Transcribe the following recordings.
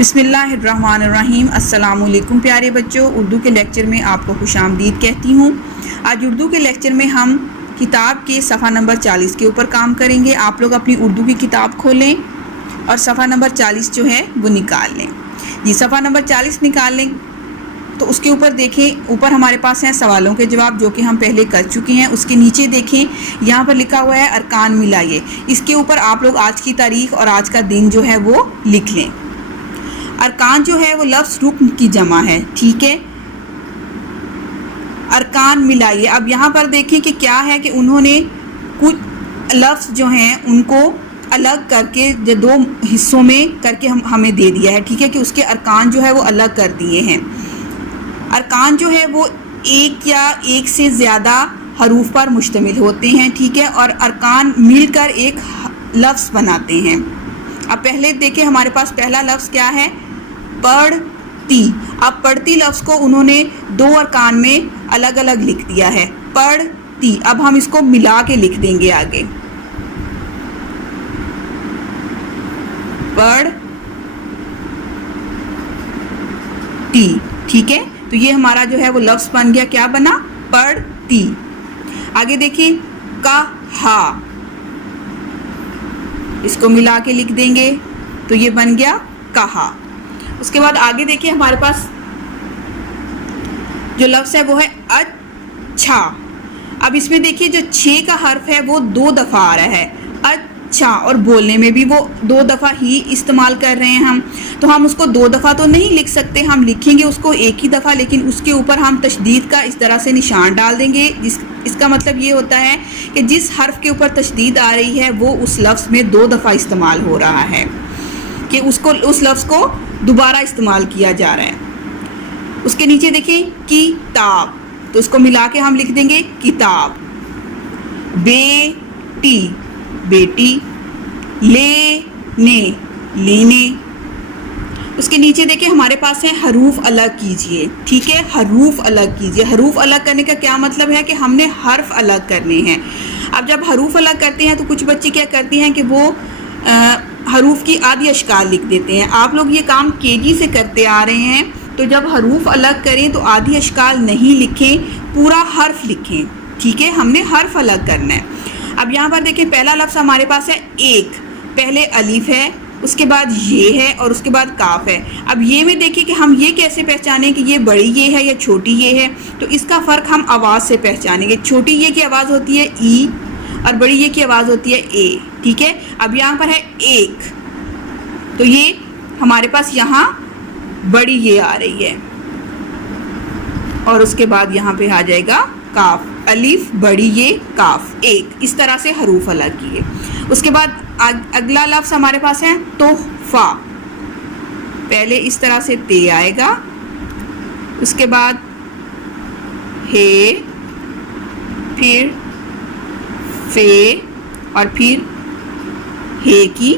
बिस्मिल्लाहिर्रहमानिर्रहीम। अस्सलाम वालेकुम प्यारे बच्चों, उर्दू के लेक्चर में आपको खुशामदीद कहती हूँ। आज उर्दू के लेक्चर में हम किताब के सफ़ा नंबर 40 के ऊपर काम करेंगे। आप लोग अपनी उर्दू की किताब खोलें और सफ़ा नंबर 40 जो है वो निकाल लें। जी, सफ़ा नंबर 40 निकाल लें तो उसके ऊपर देखें, ऊपर हमारे पास हैं सवालों के जवाब जो कि हम पहले कर चुके हैं। उसके नीचे देखें, यहाँ पर लिखा हुआ है अरकान मिलाइए। इसके ऊपर आप लोग आज की तारीख़ और आज का दिन जो है वो लिख लें। अरकान जो है वो लफ्ज़ रुक्न की जमा है, ठीक है। अरकान मिलाइए। अब यहाँ पर देखिए कि क्या है कि उन्होंने कुछ लफ्ज़ जो हैं उनको अलग करके जो दो हिस्सों में करके हमें दे दिया है, ठीक है, कि उसके अरकान जो है वो अलग कर दिए हैं। अरकान जो है वो एक या एक से ज़्यादा हरूफ पर मुश्तमिल होते हैं, ठीक है, और अरकान मिलकर एक लफ्ज़ बनाते हैं। अब पहले देखें, हमारे पास पहला लफ्ज़ क्या है, पढ़ती। अब पढ़ती लफ्ज़ को उन्होंने दो अरकान में अलग अलग लिख दिया है, पढ़ती। अब हम इसको मिला के लिख देंगे आगे, पढ़ती, ठीक है। तो ये हमारा जो है वो लफ्ज़ बन गया, क्या बना, पढ़ती। आगे देखिए, कहा, इसको मिला के लिख देंगे तो ये बन गया कहा। उसके बाद आगे देखिए, हमारे पास जो लफ्ज़ है वो है अच्छा। अब इसमें देखिए जो छः का हर्फ है वो दो दफ़ा आ रहा है, अच्छा, और बोलने में भी वो दो दफ़ा ही इस्तेमाल कर रहे हैं हम। तो हम उसको दो दफ़ा तो नहीं लिख सकते, हम लिखेंगे उसको एक ही दफ़ा, लेकिन उसके ऊपर हम तशदीद का इस तरह से निशान डाल देंगे। इसका मतलब ये होता है कि जिस हर्फ के ऊपर तशदीद आ रही है वो उस लफ्ज़ में दो दफ़ा इस्तेमाल हो रहा है, कि उसको उस लफ्ज़ को दोबारा इस्तेमाल किया जा रहा है। उसके नीचे देखें किताब, तो उसको मिला के हम लिख देंगे किताब। बेटी, बेटी। लेने, लेने। उसके नीचे देखिए हमारे पास है हरूफ अलग कीजिए, ठीक है, हरूफ अलग कीजिए। हरूफ अलग करने का क्या मतलब है कि हमने हर्फ अलग करने हैं। अब जब हरूफ अलग करते हैं तो कुछ बच्चे क्या करते हैं कि वो हरूफ की आधी अशकाल लिख देते हैं। आप लोग ये काम केजी से करते आ रहे हैं, तो जब हरूफ अलग करें तो आधी अशकाल नहीं लिखें, पूरा हर्फ लिखें, ठीक है। हमने हर्फ अलग करना है। अब यहाँ पर देखिए, पहला लफ्ज़ हमारे पास है एक, पहले अलीफ है, उसके बाद ये है और उसके बाद काफ है। अब ये में देखिए कि हम ये कैसे पहचानें कि ये बड़ी ये है या छोटी ये है, तो इसका फ़र्क हम आवाज़ से पहचानेंगे। छोटी ये की आवाज़ होती है ई और बड़ी ये की आवाज़ होती है ए, ठीक है। अब यहाँ पर है एक, तो ये हमारे पास यहाँ बड़ी ये आ रही है और उसके बाद यहाँ पे आ जाएगा काफ, अलीफ, बड़ी ये, काफ, एक। इस तरह से हरूफ अलग किए। उसके बाद अगला लफ्ज़ हमारे पास है तोहफा। पहले इस तरह से ते आएगा, उसके बाद हे, फिर फे और फिर हे की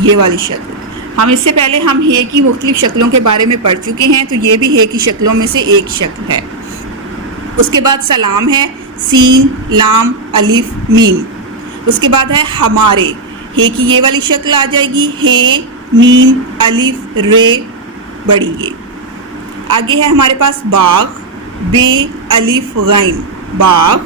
ये वाली शक्ल। हम इससे पहले हम हे की मुख्तलिफ शक्लों के बारे में पढ़ चुके हैं, तो ये भी हे की शक्लों में से एक शक्ल है। उसके बाद सलाम है, सीन, लाम, अलिफ, मीम। उसके बाद है हमारे, हे की ये वाली शक्ल आ जाएगी, हे, मीम, अलिफ, रे, बड़ी ये। आगे है हमारे पास बाग, बे, अलिफ, गैन, बाग।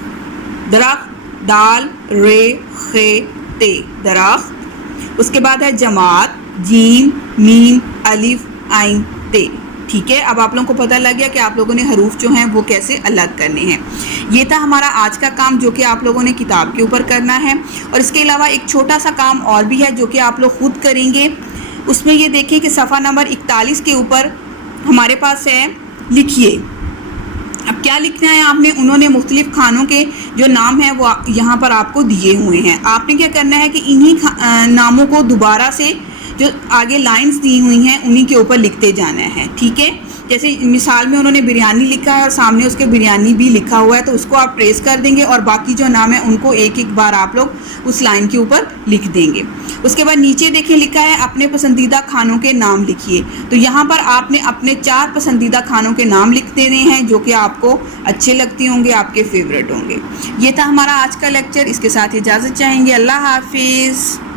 दरख्त, दाल, रे, खे, ते, दरख्त। उसके बाद है जमात, जीम, मीम, अलिफ, आइन, ते, ठीक है। अब आप लोगों को पता लग गया कि आप लोगों ने हरूफ जो हैं वो कैसे अलग करने हैं। ये था हमारा आज का काम जो कि आप लोगों ने किताब के ऊपर करना है। और इसके अलावा एक छोटा सा काम और भी है जो कि आप लोग खुद करेंगे। उसमें ये देखें कि सफ़ा नंबर 41 के ऊपर हमारे पास है लिखिए। अब क्या लिखना है आपने, उन्होंने मुख्तलिफ खानों के जो नाम हैं वो यहाँ पर आपको दिए हुए हैं। आपने क्या करना है कि इन्हीं नामों को दोबारा से जो आगे लाइंस दी हुई हैं उन्हीं के ऊपर लिखते जाना है, ठीक है। जैसे मिसाल में उन्होंने बिरयानी लिखा है और सामने उसके बिरयानी भी लिखा हुआ है, तो उसको आप ट्रेस कर देंगे और बाकी जो नाम है उनको एक एक बार आप लोग उस लाइन के ऊपर लिख देंगे। उसके बाद नीचे देखिए लिखा है अपने पसंदीदा खानों के नाम लिखिए। तो यहाँ पर आपने अपने 4 पसंदीदा खानों के नाम लिख देने हैं जो कि आपको अच्छे लगते होंगे, आपके फेवरेट होंगे। ये था हमारा आज का लेक्चर। इसके साथ इजाज़त चाहेंगे। अल्लाह हाफिज़।